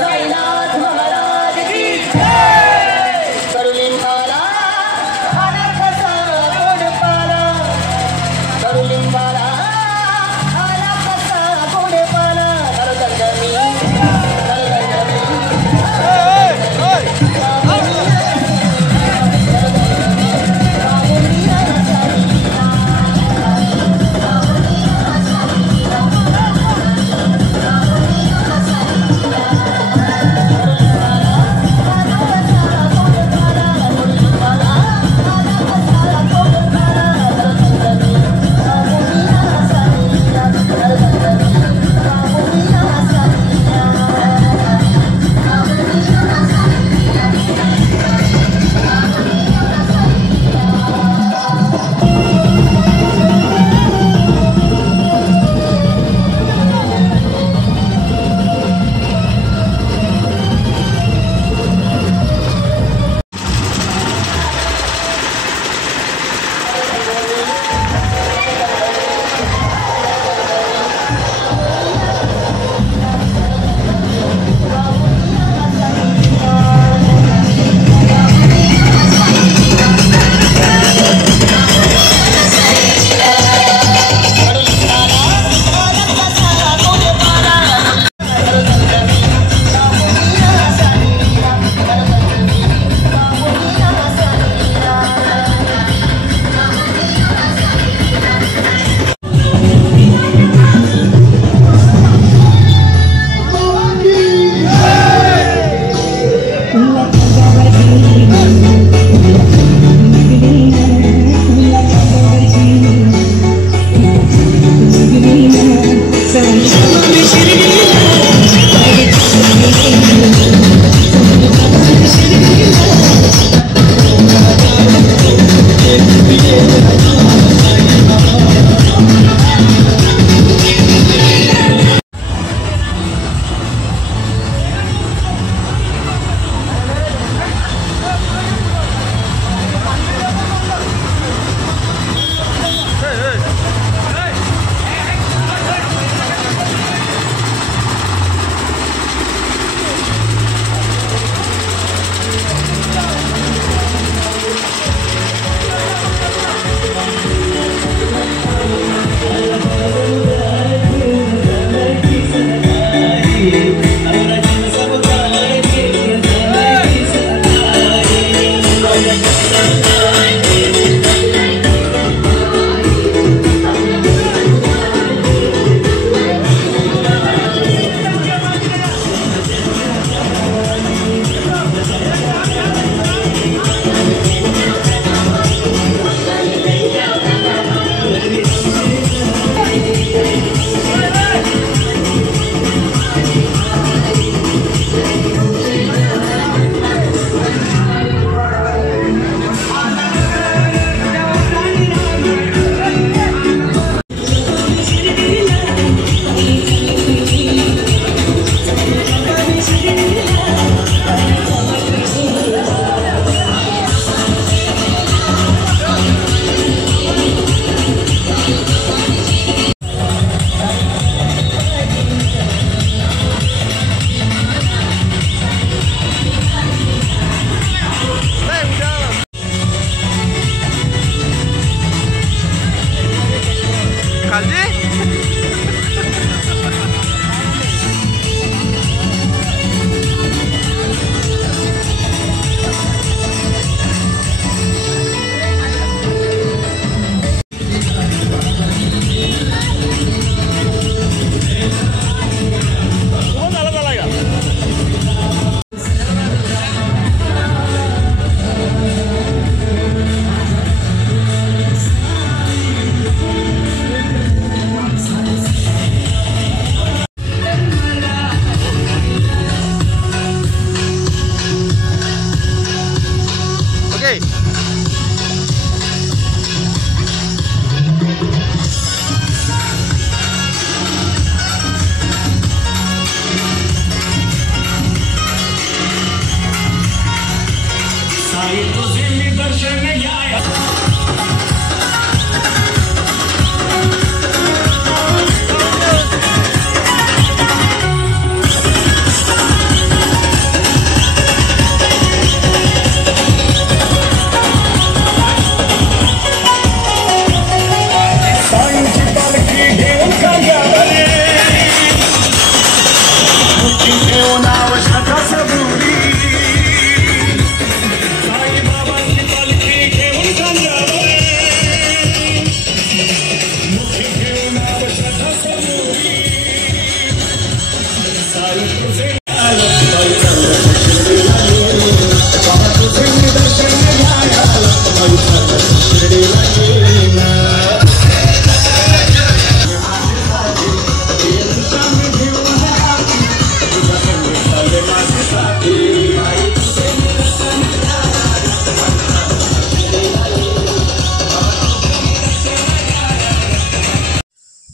साईनाथ महाराज की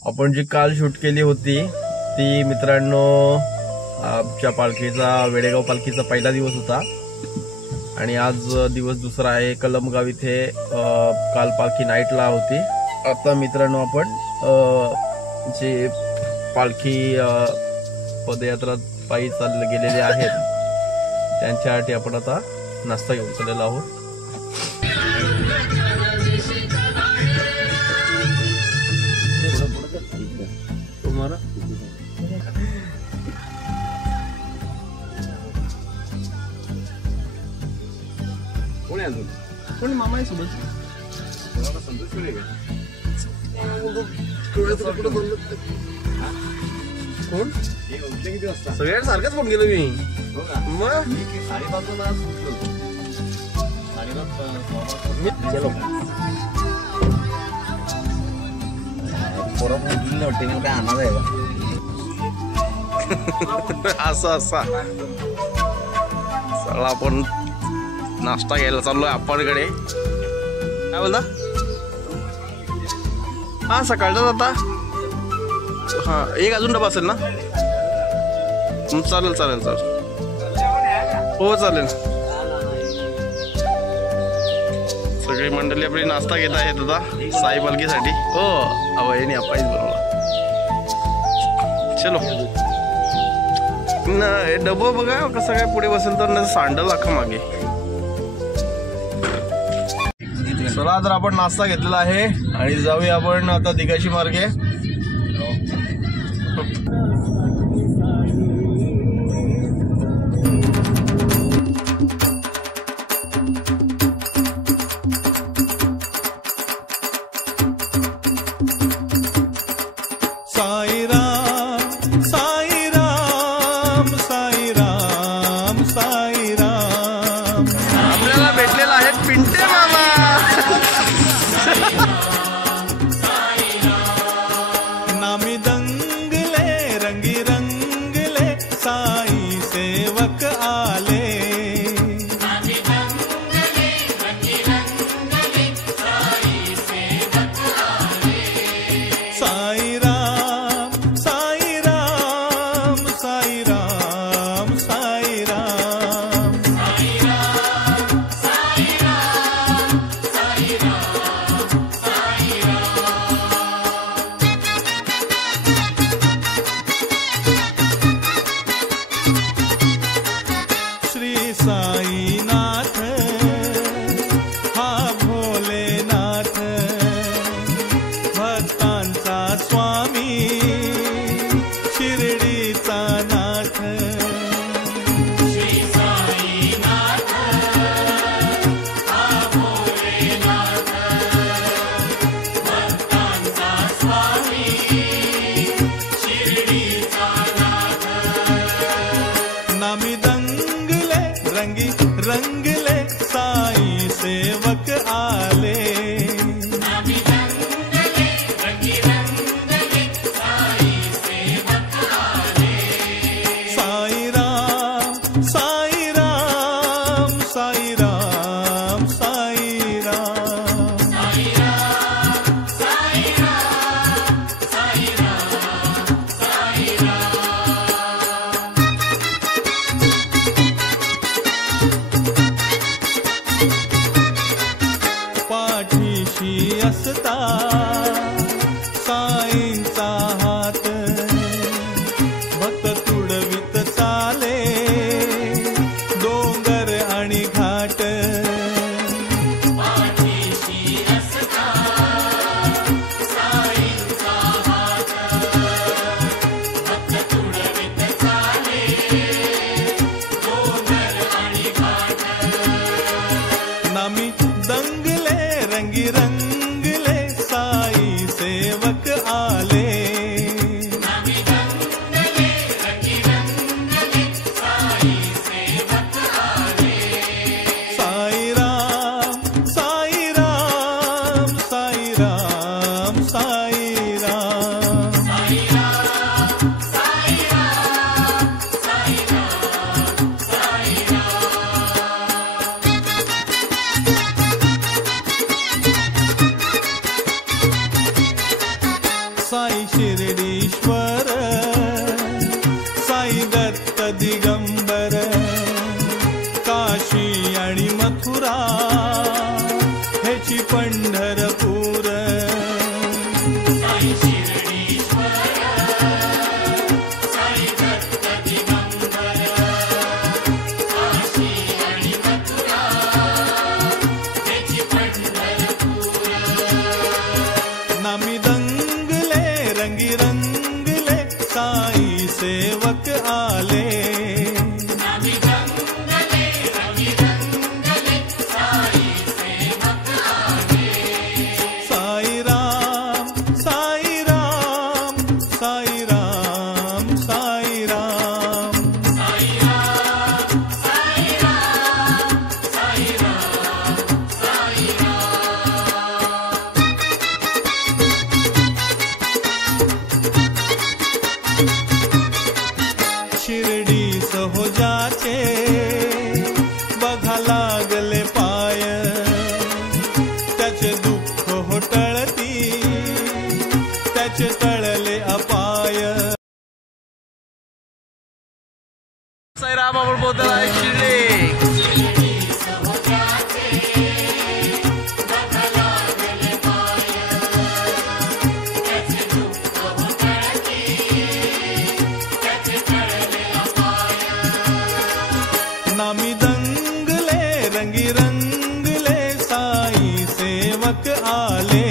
आपण जी काल शूट केली होती ती मित्रांनो आमच्या पालखीचा वेडेगाव पालखीचा पहिला दिवस होता आणि आज दिवस दुसरा आहे। कलमगाव इथे काल पालखी नाईटला होती। आता मित्रांनो आपण जे पालखी पदयात्रा पायी चालले गेलेले आहेत त्यांच्यासाठी आपण आता नाश्ता घेऊन चाललेलो आहोत। कोण मामा आहे सोबत कोण सगळ्या सारखंच फोन गेलो मी काय आणायचं आहे असं असा चला आपण नाश्ता घ्यायला चाललोय आपणकडे। काय बोलता? हा सकाळचा आता हा एक अजून डबा असेल ना? चालेल चालेल सर हो चालेल। सगळी मंडळी आपली नाश्ता घेत आहेत आता साई पालखीसाठी। हो अवयनी आपण बनवला चलो ना डबा बघा कसं काय पुढे बसेल तर सांडल अख्खा मागे। चला तर आपण नाश्ता घेतलेला आहे आणि जाऊया आपण आता दिघाची मार्गे। आपल्याला भेटलेला आहे पिंटे मामा। नामी दंगले रंगी रंगले साई सेवक आले। नामी दंगले रंगी रंगले साई सेवक आले। साई राम साई राम साई राम साई राम साई राम साई राम साई राम साई श्री साईनाथ हा भोलेनाथ भक्तांचा स्वामी शिर्डीचा नाथ। श्री साईनाथ हा भोलेनाथ भक्तांचा स्वामी शिर्डीचा नाथ। नामी दंगले रंगी रंगले साई सेवक आले। नामी दंगले रंगी रंगले साई सेवक आले। दिगंबर काशी आणि मथुरा हेची पंढरपूर नामी दंगले रंगी रंगले साई सेवक आले साई राम साई राम साई राम साई राम शिर्डी सहोजाचे बघा लागले पाय त्याचे दुःख होटळती त्याचे तळले अपाय साईराम आपण बोलतो आहे शिर्डी नामी दंगले रंगी रंगले साई सेवक आले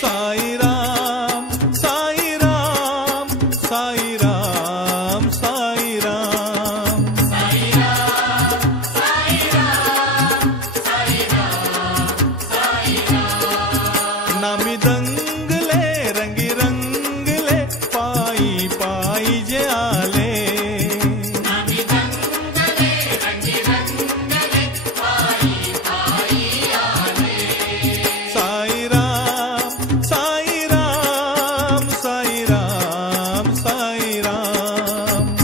साई राम साई राम साई राम साई राम नामी दंगले रंगी रंगले पायी पायी जे आले साई राम साई राम साई राम साई राम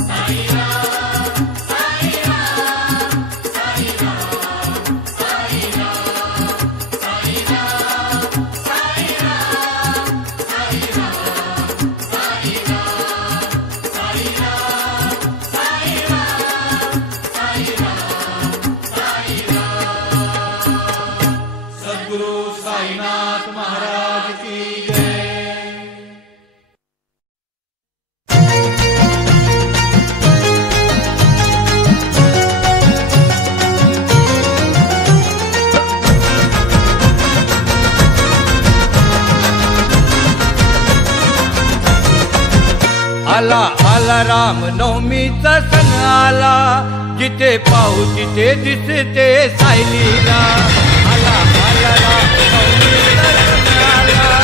सद्गुरु साईनाथ महाराज की जय। आला आला राम नवमीचा सण आला जिथे पाहू तिथे दिसते सायलीला आला आला राम नवमीचा सण आला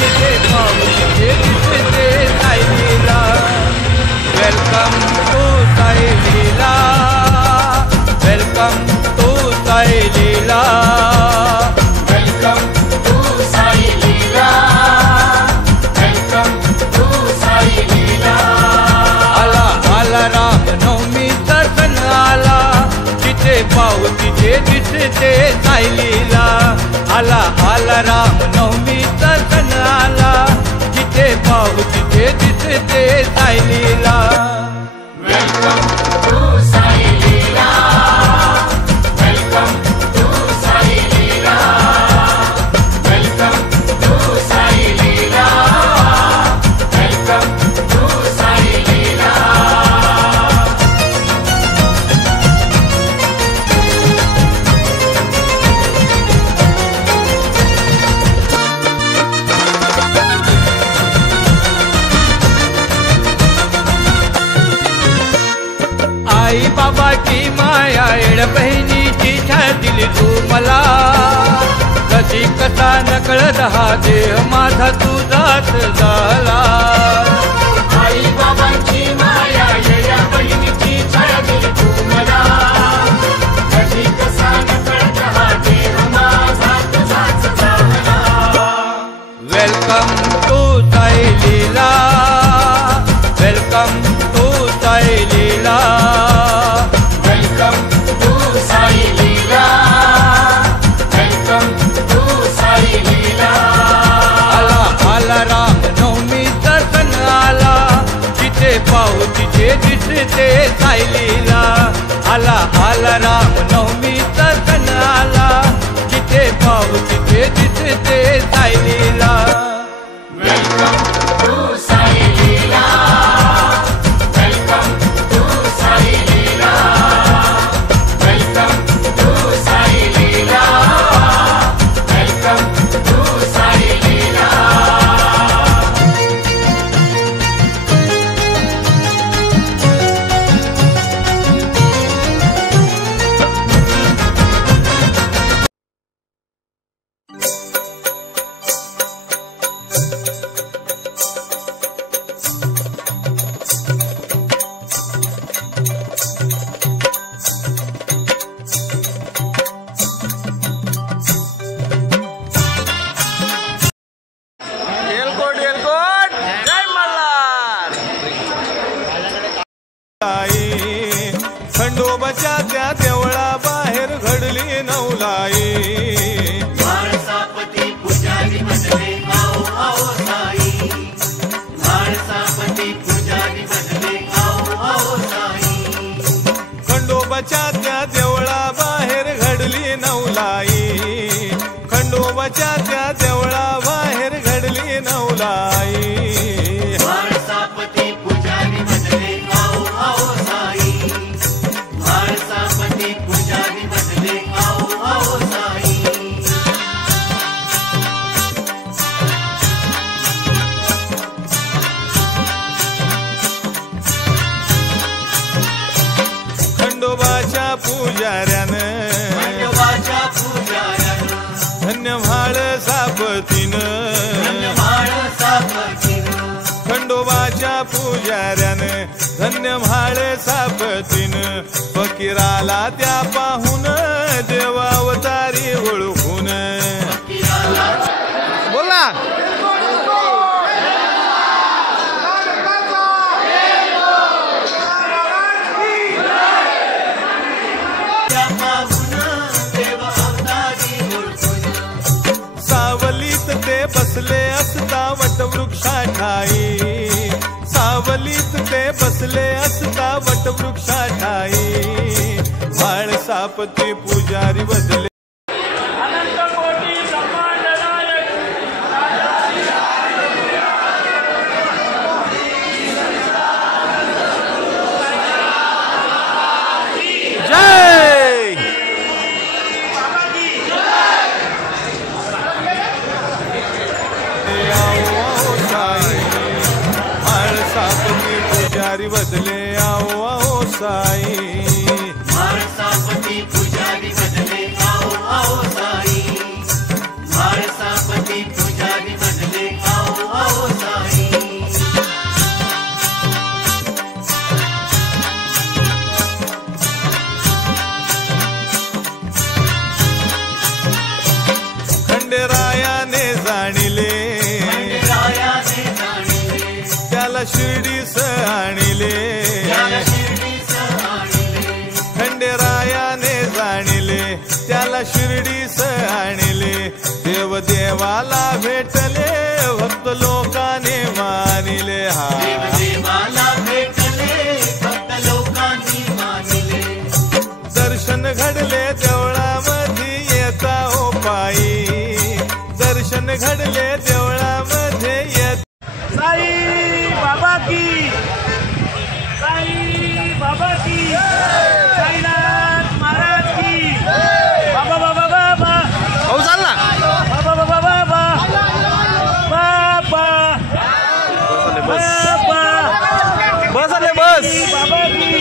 जिथे पाहू तिथे दिसते सायलीला वेलकम टू सायलीला वेलकम टू सायलीला वेलकम टू सायलीला वेलकम टू सायलीला आला आला राम नवमीचा सण आला जिथे पाहू तिथे दिसते सायलीला आला आला राम नवमीचा सण आला जिथे पाहू तिथे दिसते सायलीला वेलकम टू सायलीला वेलकम टू सायलीला वेलकम टू सायलीला वेलकम टू सायलीला आई बाबाची माया एड बहिणीची छातील तू मला कशी कसा नकळत हा देह माझा तुझाच झाला आई बाबाची माया एड बहिणीची छातील तू मला कशी कसा नकळत हा देह माझा तुझाच झाला वेलकम टू सायलीला वेलकम टू सायलीला वेलकम टू सायलीला वेलकम टू सायलीला दिसते सायलीला. आला आला राम नवमीचा सण आला, जिथे पाहू तिथे दिसते सायलीला. वेलकम टू सायलीला, वेलकम टू सायलीला, वेलकम टू सायलीला, वेलकम टू सायलीला. एलकोट एलकोट जय मल्हार. खंडोबाच्या त्या देवळा बाहेर घडली नवलाई. माळसापती पुजारी बसले आओ आओ साई, माळसापती पुजारी बसले आओ आओ साई. खंडोबाच्या त्या देवळा बाहेर घडली नवलाई. खंडोबाच्या त्या देवळा बाहेर घडली नवलाई. माळसापती पुजारी बसले आओ आओ साई, माळसापती पुजारी बसले आओ आओ साई. खंडोबाच्या पुजाऱ्यानं खंडोबाच्या पुजाऱ्यानं धन्य म्हाळ सापतीनं. माळसापतीनं खंडोबाच्या पुजाऱ्यानं धन्य म्हाळ सापतीनं. फकीराला त्या पाहून देवावतारी ओळखून. बोल ना. त्या पाहून देव अवतारी ओळखून. सावलीत ते बसले असता वटवृक्षाठाई. सावलीत ते बसले असता वटवृक्षाठाई. म्हाळ सापती पुजारी बदले. जय. आओ साई, म्हाळ सापती पुजारी बदले. आओ आओ साई. माळसापती पुजारी बदले आओ आओ साई, माळसापती पुजारी बदले आओ आओ साई. खंडेरायाने जाणिले रायाने जाणिले, त्याला शिर्डीस आणिले. त्याला शिर्डीस आणिले. खंडेरायाने जाणिले त्याला शिर्डीस आणिले. देव देवाला भेटले भक्त लोकाने मानिले. हा देवाला भेटले भक्त लोकांनी मानिले. दर्शन घडले देवळामध्ये येता ओ पायी. दर्शन घडले देवळामध्ये येत. साई बाबा की, साई बाबा की, साईनाथ महाराज की. बाबा बाबा बाबा हो चाल ना. बाबा बाबा बाबा बाबा बस बाबा बस आले बस. बाबा की.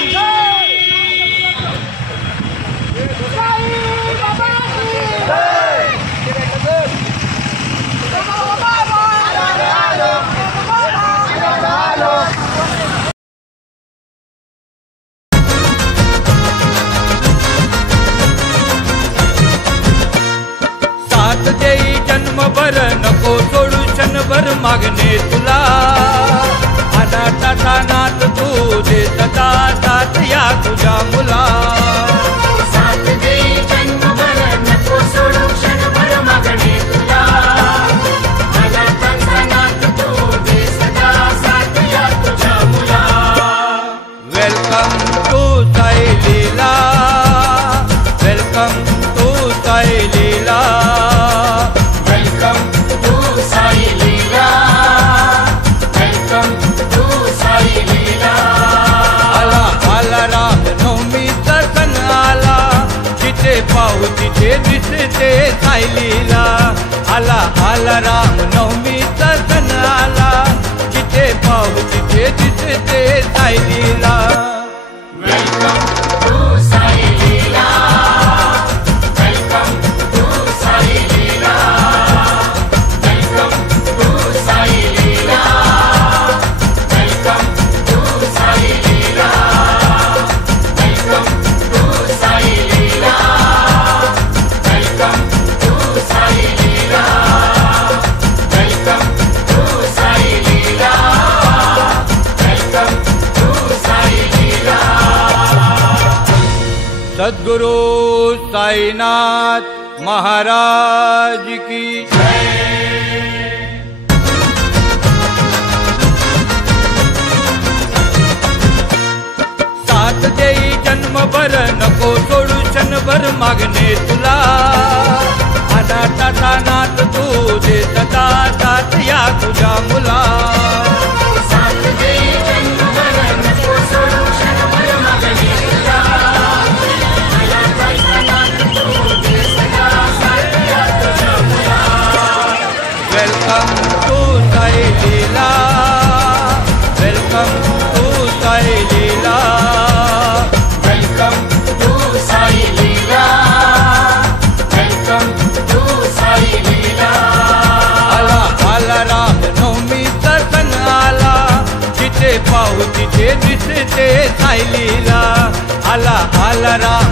साथ देई जन्मभर नको सोडू क्षणभर मागणे तुला. अनाथाचा नाथ तू दे सदा साथ या तुझ्या मुला. साथ दे जन्मभर नको सोडू क्षणभर मागणे तुला. अनाथाचा नाथ तू दे सदा साथ या तुझ्या मुला. वेलकम दिसते सायलीला. आला आला राम नवमीचा सण आला, जिथे पाहू तिथे दिसते सायलीला. सद्गुरु साईनाथ महाराज की साथ देई जन्मभर नको सोडू क्षणभर मागणे तुला. अनाथाचा नाथ तू दे सदा साथ या तुझ्या मुला. Welcome to Sai Leela. Welcome to Sai Leela. Welcome to Sai Leela. Welcome to Sai Leela. आला आला राम नवमीचा सण आला, जिथे पाहू तिथे दिसते सायलीला. आला आला राम